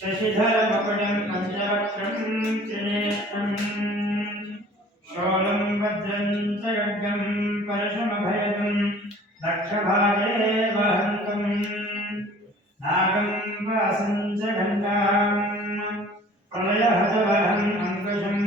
శశిధరమపడం కంచవక్షం త్రినేత్రం. శోళం వజ్రం చ యజ్ఞం పరశమభయదం దక్షభాగే వహంతం నాగం వాసం చ ఘంటాం. ప్రళయహతవహం అంకుశం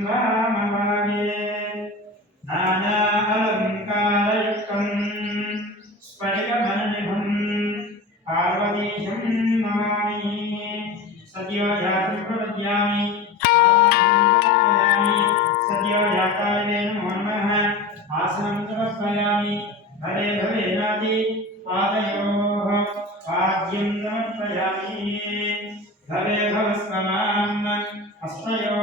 हरे भवस्वनान् अश्वयो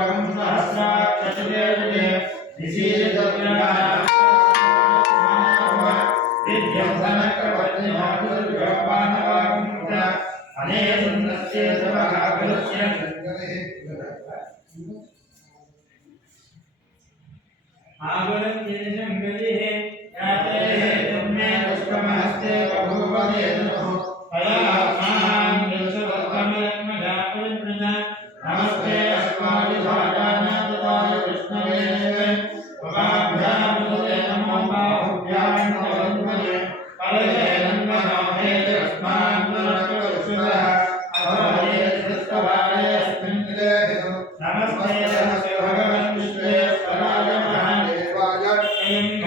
स्वगं सहस्राक्षते आगुलं तेजं गजिहे name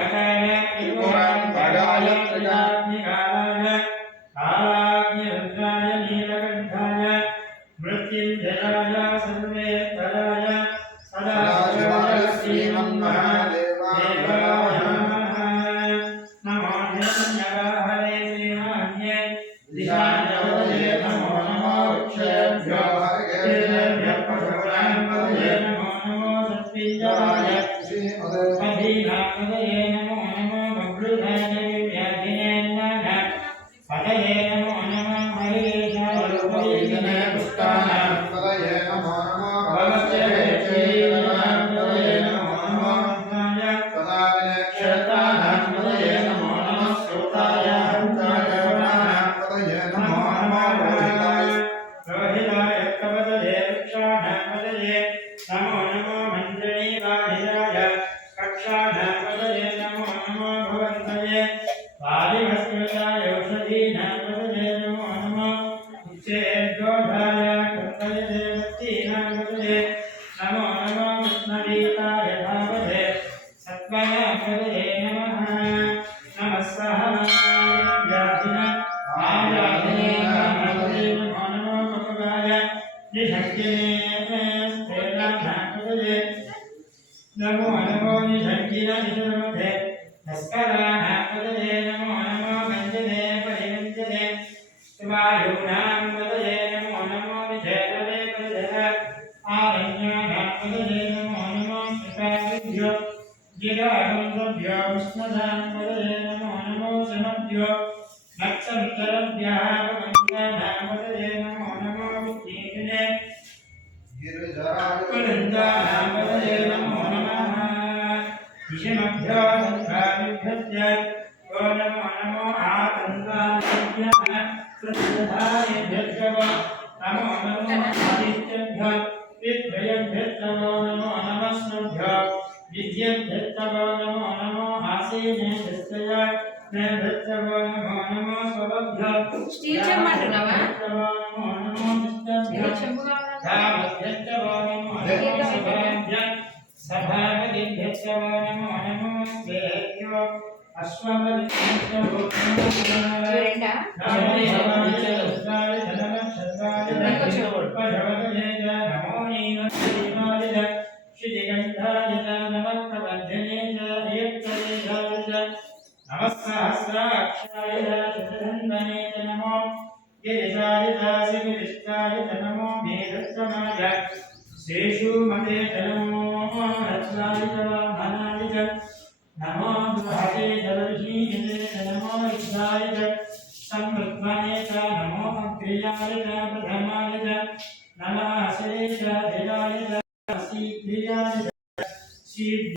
నమో నమో నిషంకిన నిషుమతే నస్కరాణ పదయే నమో నమో గంజనే పరిగంజనే శివాయునాం పదయే నమో నమో నిషేధవే పదయః ఆరణ్యానాం పదయే నమో నమో కృపాభ్యో జిరాగం సభ్యో ఉష్ణదాం పదయే నమో నమో సమభ్యో नमो नमो श्रीगन्धाय च नमत्तवर्धने च हेत्तरेधाय च नमः सहस्राक्षाय शतधन्वने च नमो गिरिशाय दासिविरिष्टाय च नमो मेधत्तमाय श्रीषु मते च नमो रत्नाय च वामनाय च नमो दुहते जलविहीने च नमो विद्याय च संवृत्मने च नमो अग्रियाय च प्रथमाय च नमः श्रीय धिराय she, she,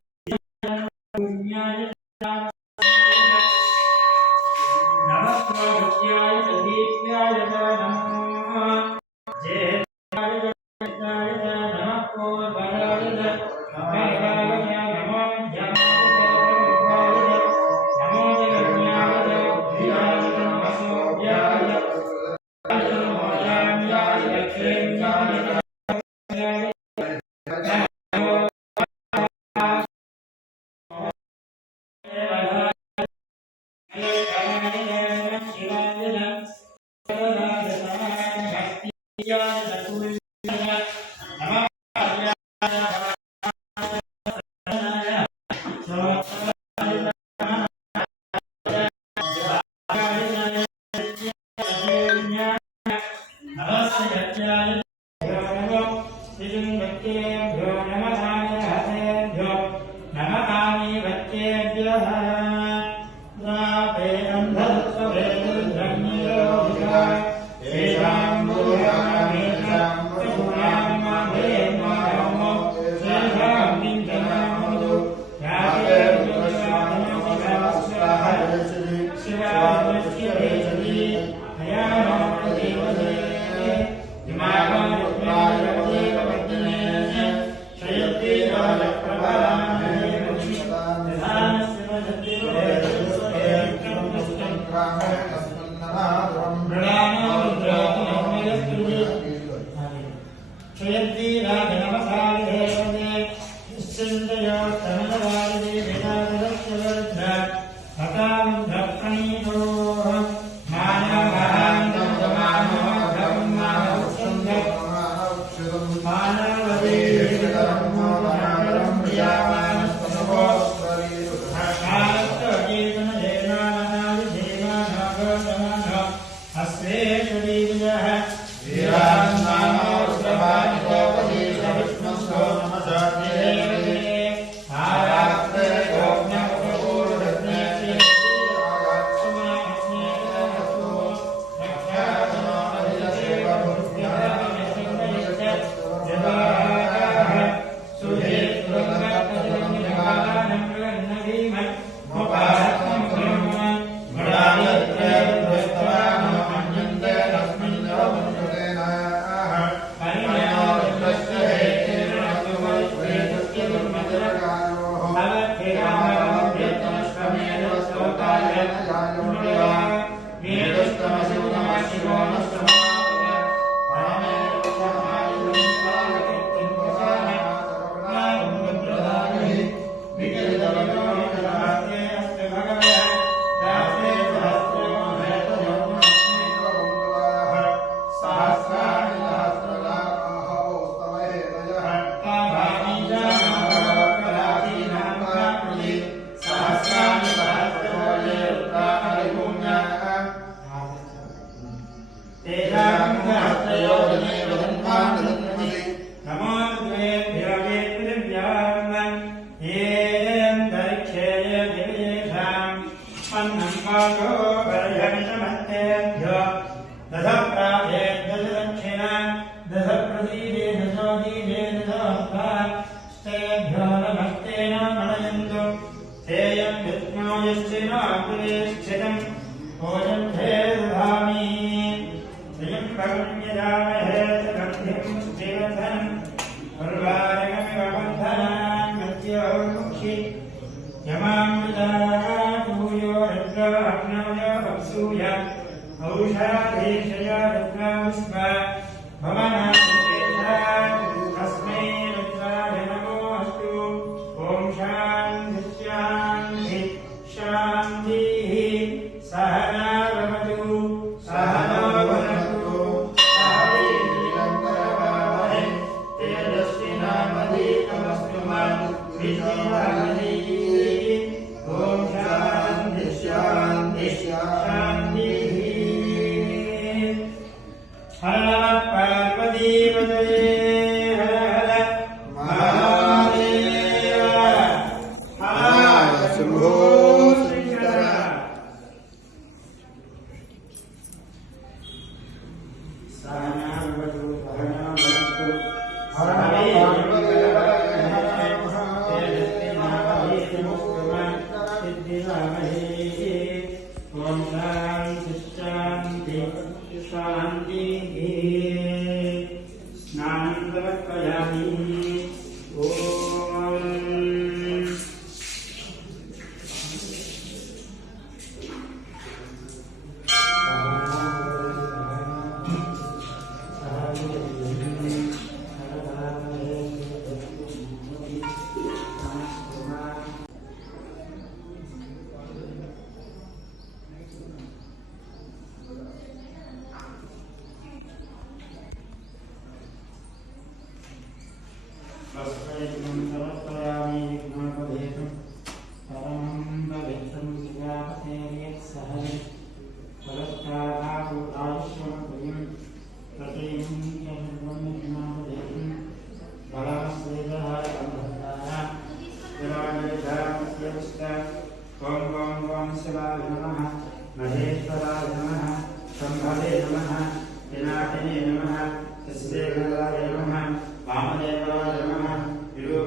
माशोपरयमिषमस्तेभ्यो सहनावतु सहनावतु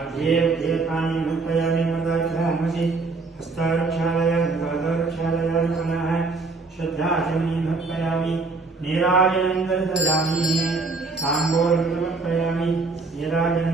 मध्ये मध्ये पाणि समर्पयामि मदाधामसि हस्तारक्षालय पादरक्षालय पुनः श्रद्धाचमनी समर्पयामि नीराजनं दर्शयामि ताम्बूलं समर्पयामि नीराजनं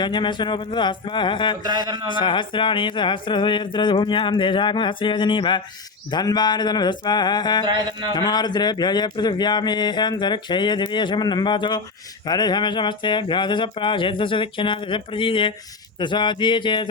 यज्ञमेशनोपन्तः स्वाहा सहस्राणि सहस्रसुयर्द्रभूम्यां देशाकं हस्रयोजनीव धन्वानि धनवः स्वाहा नमोरुद्रेभ्य ये पृथिव्यामे। अन्तरिक्षे ये दिव्यशमन्नम्बातो हरिशमशमस्तेभ्यो दश प्राशेदश दक्षिणा दश प्रजीये दशादीये चेत्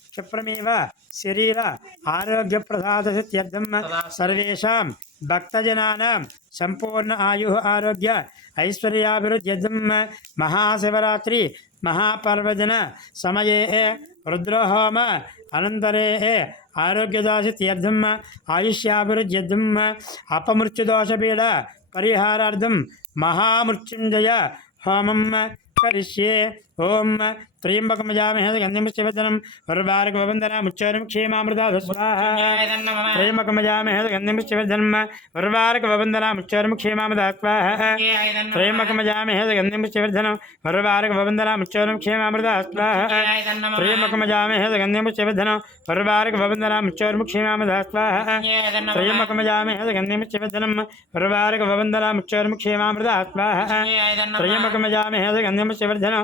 క్షిప్రమేవ శరీర ఆరోగ్య ఆరోగ్యప్రసాదసిత్యర్థం సర్వేషాం భక్తజనానాం సంపూర్ణ ఆయు ఆరోగ్య ఐశ్వర్యాభివృద్ధ్యర్థం మహాశివరాత్రి మహాపర్వదిన సమయే రుద్రహోమ అనంతరే ఆరోగ్యదాసిత్యర్థం ఆయుష్యాభివృద్ధ్యర్థం అపమృత్యుదోషపీడ పరిహారార్థం మహామృత్యుంజయ హోమం కరిష్యే ॐ त्र्यम्बकमजामहे गन्धिमुच्चवदनं उर्वारकवन्दनमुच्चरं क्षेमामृता स्वाहा त्र्यम्बकमजामहे गन्धिमुच्चवदनं उर्वारकवन्दनमुच्चरं क्षेमामृता स्वाहा त्र्यम्बकमजामहे गन्धिमुच्चवदनं उर्वारकवन्दनमुच्चरं क्षेमामृता स्वाहा त्र्यम्बकमजामहे गन्धिमुच्चवदनं उर्वारकवन्दनमुच्चरं क्षेमामृता स्वाहा त्र्यम्बकमजामहे गन्धिमुच्चवदनं उर्वारकवन्दनमुच्चरं क्षेमामृता स्वाहा त्र्यम्बकमजामहे गन्धिमुच्चवदनं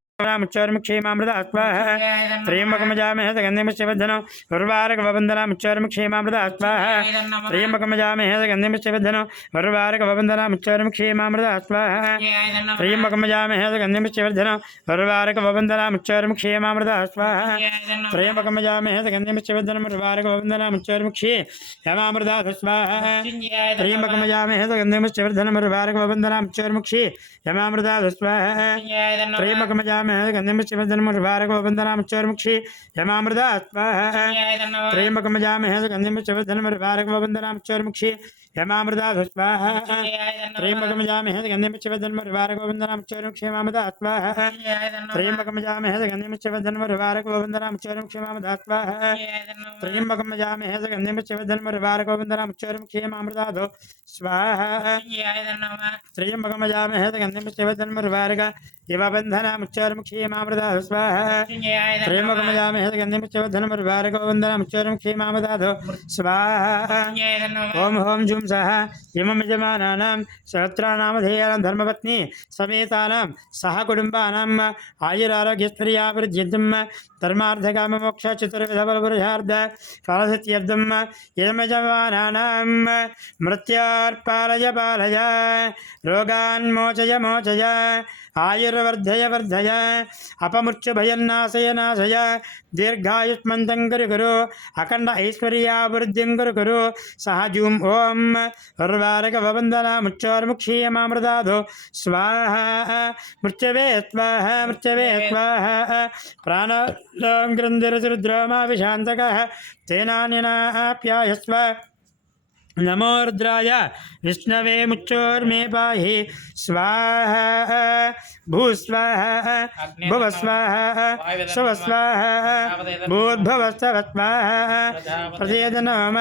उर्वारकवन्दनमुच्चरं क्षेमामृता स्वाहा त्र्यम्बकमजामहे गन्धिमुच्चवदनं उर्वारकवन्दनमुच्चरं क्षेमामृता स्वाहा त्र्यम्बकमजामहे गन्धिमुच्चवदनं उर्वारकवन्दनमुच्चरं क्षेमामृता स्वाहा त्र्यम्बकमजामहे गन्धिमुच्चवदनं उर्वारकवन्दनमुच्चरं स्वाहा त्र्यम्बकमजामहे गन्धिमुच्चवदनं उर्वारकवन्दनमुच्चरं क्षेमामृता स्वाहा त्र्यम्बकमजामहे गन्धिमुच्चवदनं उर्वारकवन्दनमुच्चरं क्षे स्वाहा त्र्यम्बकमजामहे गन्धिमुच्चवदनं उर्वारकवन्दनमुच्चरं क्षे यमामृता स्वाहा त्र्यम्बकमजामहे गन्धिमुच्चवदनं उर्वारकवन्दनमुच्चरं क्षे यमामृता स्वाहा त्र्यम्बकमजामहे गन्धिमुच्चवदनं उर्वारकवन्दनमुच्चरं क्षे यमामृता स्वाहा त्र्यम्बकमजामहे गन्धिमुच्चवदनं उर्वारकवन्दनमुच्चरं क्षेमामृता स्वाहा त्र्यम्बकमजामहे गन्धिमुच्चवदनं उर्वारकवन्दनमुच्चरं क्षेमामृता स्वाहा त्र्यम्बकमजामहे गन्धिमुच्चवदनं उर्वारकवन्दनमुच्चरं क्षेमामृता स्वाहा त्र्यम्बकमजामहे गन्धिमुच्चवदनं उर्वारक इव बन्धनमुच्चरं क्षेमामृता स्वाहा त्र्यम्बकमजामहे गन्धिमुच्चवदनं उर्वारकवन्दनमुच्चरं क्षेमामृता स्वाहा ॐ हों जुं सः इमं यजमानानां सहस्राणामधेयानां धर्मपत्नी समेतानां सह कुटुम्बानाम् आयुरारोग्यस्त्रियाभिवृद्ध्यर्थं धर्मार्थकाममोक्षचतुर्विधबलपुरुषार्ध फलसित्यर्थं यजमयजमानानां मृत्यार्पालय पालय। रोगान्मोचय मोचय। आयुर्वर्धय वर्धय अपमृत्युभयन्नाशय नाशय दीर्घायुष्मन्तं कुरु कुरु अखण्ड ऐश्वर्याभिवृद्धिं कुरु कुरु सह जूं ॐ उर्वारकवन्दनामुच्चोर्मुक्षीयमामृदाधो स्वाहा। मृत्यवे स्वाहा मृत्यवे स्वाहा प्राणलों गृन्दिरसुरुद्रोमाभिशान्तकः तेनान्यनाप्यायस्व नमो रुद्राय विष्णवे मुच्चोर्मे पाहि। स्वाहा भूस्वाहा भुवस्वाहा शुभस्वाहा भूर्भुवस्तव स्वाहा प्रचेद नम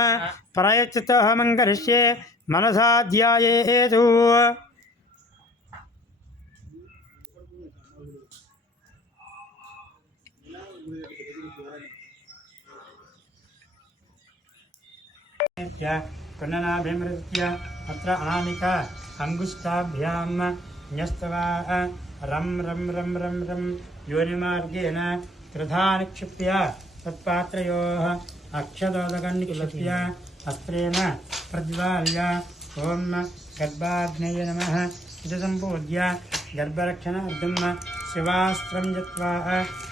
प्रयच्चितोऽहमं करिष्ये मनसा ध्यायेतु कुण्डनाभिमृत्य अत्र अनामिक अङ्गुष्ठाभ्यां न्यस्तवा रं रं रं रं रं, योनिमार्गेण निक्षिप्य तत्पात्रयोः अस्त्रेण प्रज्वाल्य। ॐ गर्भाग्नये नमः। इति सम्पूज्य गर्भरक्षणार्थं शिवास्त्रं जत्वा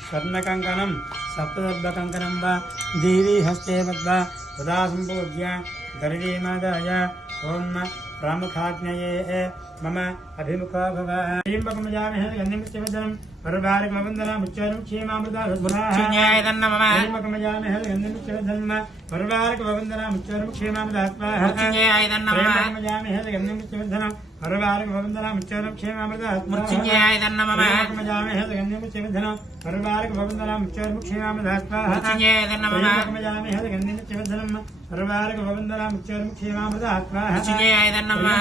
स्वर्णकङ्कणं, सप्तदर्भकङ्कणं वा देवी हस्ते सम्पूज्य दर्वीमादाय ॐ प्रामुखाग्नये मम अभिमुखो भव। ह्रीं पकमजामहे गन्धिमुच्यवदनं परवारकमवन्दनामुच्चारं तन्नमः प्रेमकमजामहे गन्धिमुच्यवदनं परवारकमवन्दनामुच्चारं तन्नमः प्रेमकमजामहे गन्धिमुच्यवदनं परवारकमवन्दनामुच्चारं प्रेमकमजामहे गन्धिमुच्यवदनं परवारकमवन्दनामुच्चारं तन्नमः प्रेमकमजामहे गन्धिमुच्यवदनं परवारकमवन्दनामुच्चारं क्षेमामृतात्माः। मृत्युञ्जयाय तन्नमः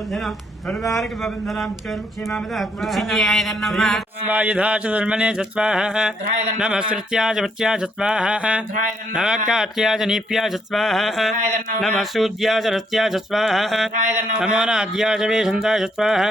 प्रेमकमजामहे गन्धिमुच्यवदनं परवारकमवन्दनामुच्चारं क्षेमामृतात्माः मृत्युञ्जयाय तन्नमः स्वायुधा च धर्मणे चत्वाः नमः श्रुत्या च वत्या चत्वाः नमः काट्या च नीप्या चत्वाः नमः सूद्या च रत्या चत्वाः नमो नाद्या च वेशन्ता चत्वाः